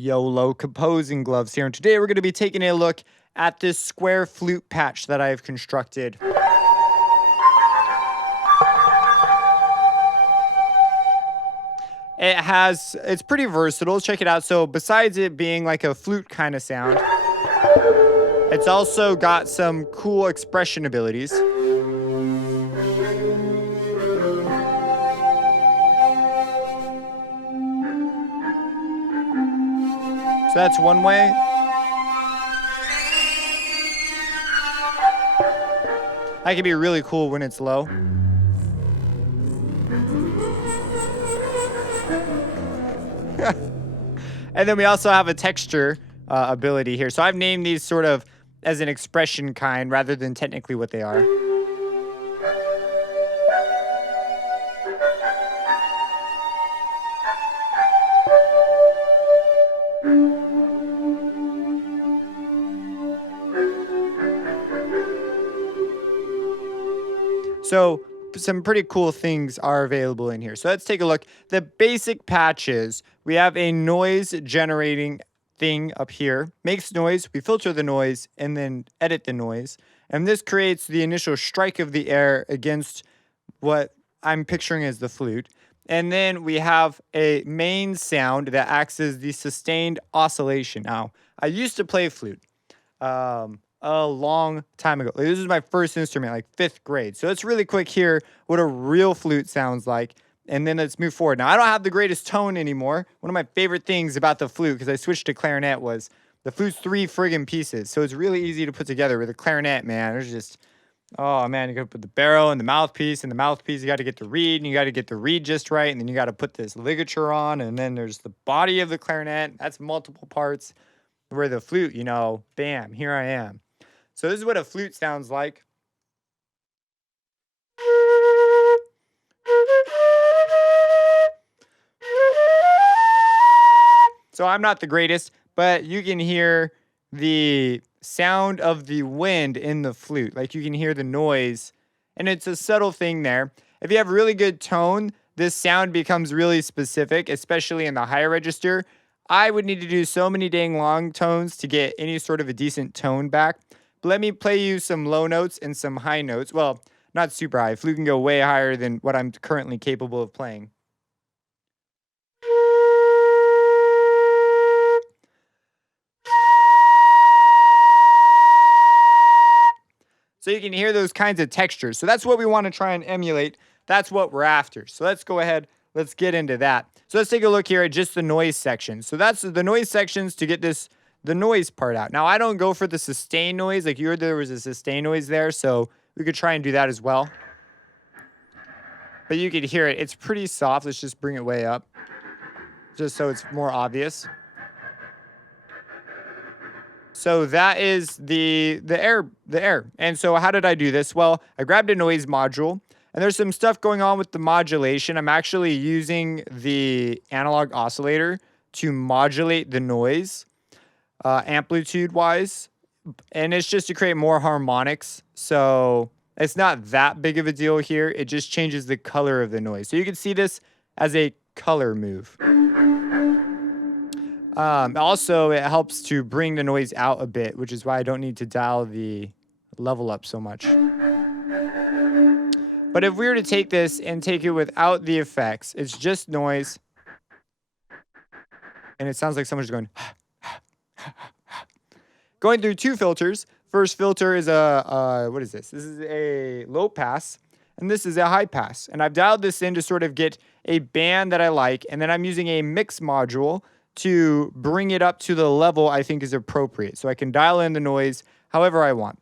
YOLO composing gloves here, and today we're going to be taking a look at this square flute patch that I have constructed. It's pretty versatile. Check it out. So besides it being like a flute kind of sound, it's also got some cool expression abilities. So that's one way. That can be really cool when it's low. And then we also have a texture ability here. So I've named these sort of as an expression kind rather than technically what they are. So some pretty cool things are available in here. So let's take a look. The basic patches, we have a noise generating thing up here. Makes noise, we filter the noise, and then edit the noise. And this creates the initial strike of the air against what I'm picturing as the flute. And then we have a main sound that acts as the sustained oscillation. Now, I used to play flute. A long time ago. This is my first instrument, like 5th grade. So let's really quick hear what a real flute sounds like, and then let's move forward. Now, I don't have the greatest tone anymore. One of my favorite things about the flute, because I switched to clarinet, was the flute's 3 friggin' pieces. So it's really easy to put together with a clarinet, man. There's just, oh man, you gotta put the barrel and the mouthpiece, you gotta get the reed, and you gotta get the reed just right, and then you gotta put this ligature on, and then there's the body of the clarinet. That's multiple parts. Where the flute, you know, bam, here I am. So this is what a flute sounds like. So I'm not the greatest, but you can hear the sound of the wind in the flute. Like you can hear the noise, and it's a subtle thing there. If you have really good tone, this sound becomes really specific, especially in the higher register. I would need to do so many dang long tones to get any sort of a decent tone back. But let me play you some low notes and some high notes. Well, not super high. Flute can go way higher than what I'm currently capable of playing. So you can hear those kinds of textures. So that's what we want to try and emulate. That's what we're after. So let's go ahead. Let's get into that. So let's take a look here at just the noise section. So that's the noise sections to get the noise part out. Now, I don't go for the sustain noise. Like you heard there was a sustain noise there, so we could try and do that as well. But you could hear it. It's pretty soft. Let's just bring it way up, just so it's more obvious. So that is the air. And so how did I do this? Well, I grabbed a noise module. And there's some stuff going on with the modulation. I'm actually using the analog oscillator to modulate the noise amplitude-wise. And it's just to create more harmonics. So it's not that big of a deal here. It just changes the color of the noise. So you can see this as a color move. Also, it helps to bring the noise out a bit, which is why I don't need to dial the level up so much. But if we were to take this and take it without the effects, it's just noise. And it sounds like someone's going, going through 2 filters. First filter is what is this? This is a low pass, and this is a high pass. And I've dialed this in to sort of get a band that I like, and then I'm using a mix module to bring it up to the level I think is appropriate. So I can dial in the noise however I want.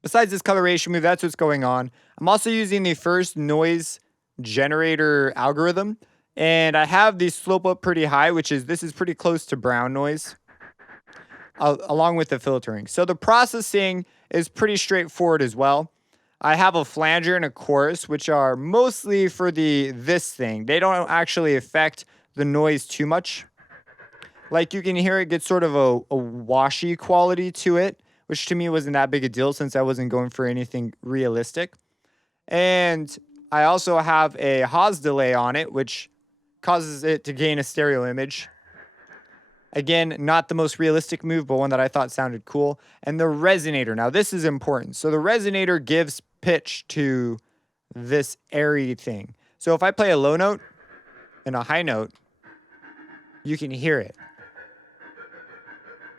Besides this coloration move, that's what's going on. I'm also using the first noise generator algorithm, and I have the slope up pretty high, this is pretty close to brown noise, along with the filtering. So the processing is pretty straightforward as well. I have a flanger and a chorus, which are mostly for this thing. They don't actually affect the noise too much. Like you can hear it get sort of a washy quality to it, which to me wasn't that big a deal since I wasn't going for anything realistic. And I also have a Haas delay on it, which causes it to gain a stereo image. Again, not the most realistic move, but one that I thought sounded cool. And the Resonator. Now, this is important. So the Resonator gives pitch to this airy thing. So if I play a low note and a high note, you can hear it.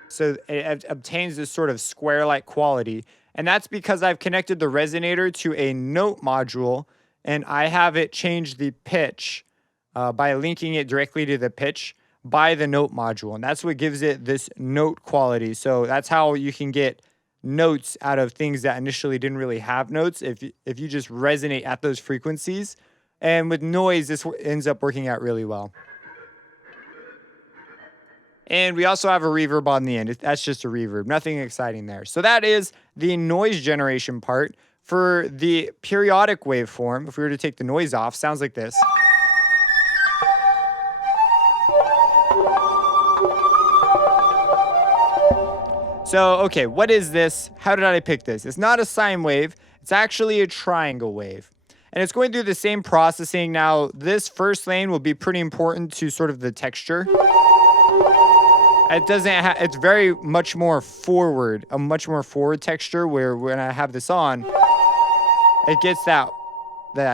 So it obtains this sort of square-like quality. And that's because I've connected the Resonator to a note module, and I have it change the pitch by linking it directly to the pitch by the note module. And that's what gives it this note quality. So that's how you can get notes out of things that initially didn't really have notes if you just resonate at those frequencies. And with noise, this ends up working out really well. And we also have a reverb on the end. That's just a reverb. Nothing exciting there. So that is the noise generation part. For the periodic waveform, if we were to take the noise off, sounds like this. So, okay, what is this? How did I pick this? It's not a sine wave. It's actually a triangle wave. And it's going through the same processing. Now, this first lane will be pretty important to sort of the texture. It doesn't it's very much more forward, a much more forward texture, where when I have this on, it gets that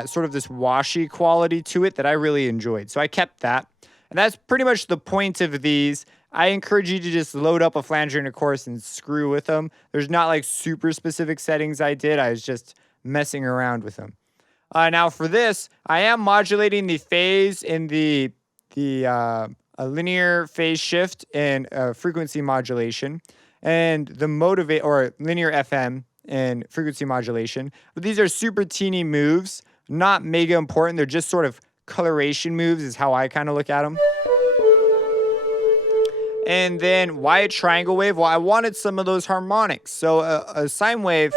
sort of this washy quality to it that I really enjoyed. So I kept that. And that's pretty much the point of these. I encourage you to just load up a flanger and a chorus and screw with them. There's not like super specific settings I did. I was just messing around with them. Now for this, I am modulating the phase in the a linear phase shift and frequency modulation, and the motivate or linear FM and frequency modulation. But these are super teeny moves, not mega important. They're just sort of coloration moves is how I kind of look at them. And then why a triangle wave? Well, I wanted some of those harmonics. So a sine wave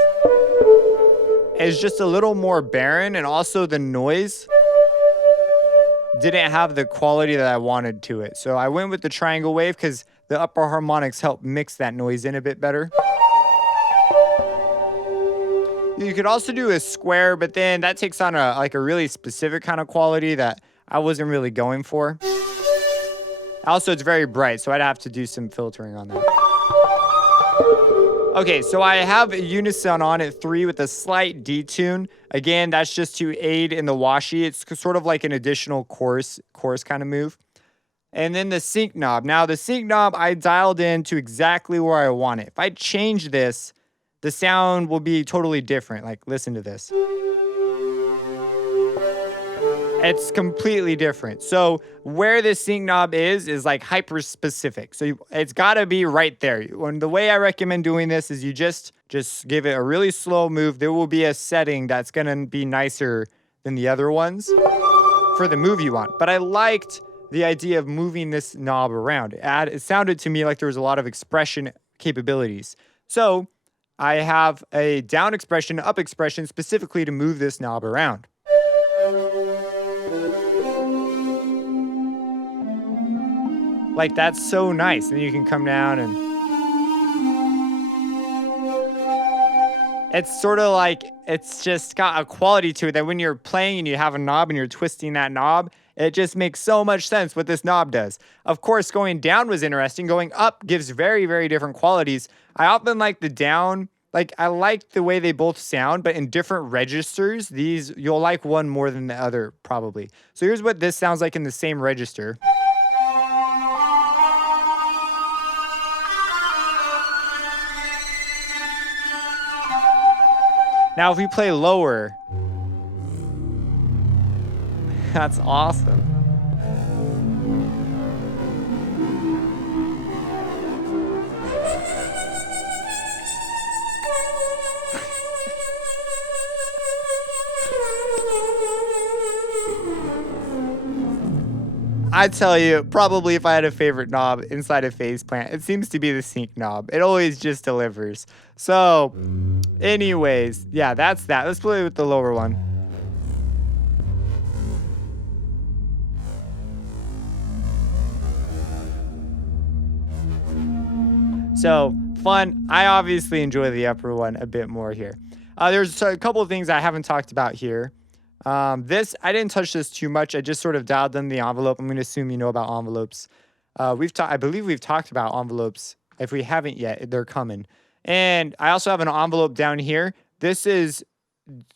is just a little more barren, and also the noise didn't have the quality that I wanted to it. So I went with the triangle wave because the upper harmonics help mix that noise in a bit better. You could also do a square, but then that takes on a really specific kind of quality that I wasn't really going for. Also, it's very bright, so I'd have to do some filtering on that. Okay, so I have a unison on at 3 with a slight detune. Again, that's just to aid in the washy. It's sort of like an additional chorus kind of move. And then the sync knob. Now, the sync knob, I dialed in to exactly where I want it. If I change this, the sound will be totally different. Like, listen to this. It's completely different. So where this sync knob is like hyper specific. So it's got to be right there. And the way I recommend doing this is you just give it a really slow move. There will be a setting that's going to be nicer than the other ones for the move you want. But I liked the idea of moving this knob around. It sounded to me like there was a lot of expression capabilities. So I have a down expression, up expression specifically to move this knob around. Like, that's so nice. And you can come down and it's sort of like, it's just got a quality to it that when you're playing and you have a knob and you're twisting that knob, it just makes so much sense what this knob does. Of course, going down was interesting. Going up gives very, very different qualities. I often like the down. Like, I like the way they both sound, but in different registers, these, you'll like one more than the other, probably. So here's what this sounds like in the same register. Now, if we play lower, that's awesome. I tell you, probably if I had a favorite knob inside a phase plant, it seems to be the sync knob. It always just delivers. So, anyways, yeah, that's that. Let's play with the lower one. So, fun. I obviously enjoy the upper one a bit more here. There's a couple of things I haven't talked about here. I didn't touch this too much. I just sort of dialed in the envelope. I'm going to assume you know about envelopes. I believe we've talked about envelopes. If we haven't yet, they're coming. And I also have an envelope down here. This is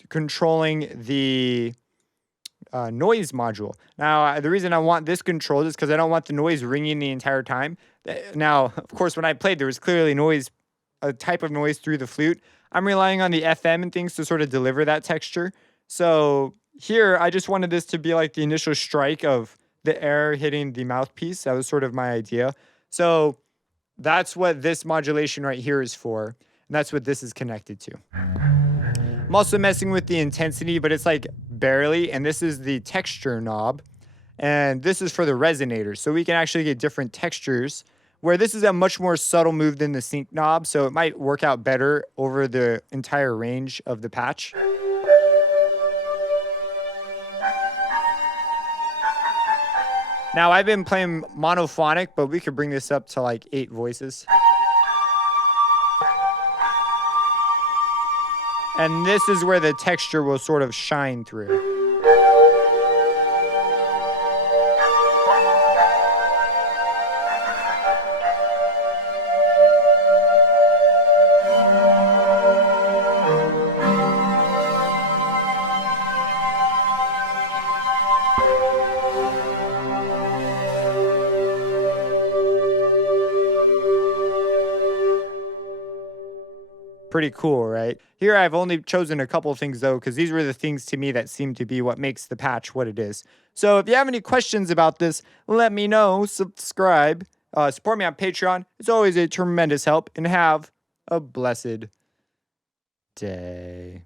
controlling the noise module. Now, the reason I want this controlled is because I don't want the noise ringing the entire time. Now, of course, when I played, there was clearly noise, a type of noise through the flute. I'm relying on the FM and things to sort of deliver that texture. So here, I just wanted this to be like the initial strike of the air hitting the mouthpiece. That was sort of my idea. So that's what this modulation right here is for. And that's what this is connected to. I'm also messing with the intensity, but it's like barely. And this is the texture knob. And this is for the resonator. So we can actually get different textures, where this is a much more subtle move than the sync knob. So it might work out better over the entire range of the patch. Now, I've been playing monophonic, but we could bring this up to like 8 voices. And this is where the texture will sort of shine through. Pretty cool, right? Here I've only chosen a couple of things though, because these were the things to me that seem to be what makes the patch what it is. So if you have any questions about this, let me know. Subscribe. Support me on Patreon. It's always a tremendous help. And have a blessed day.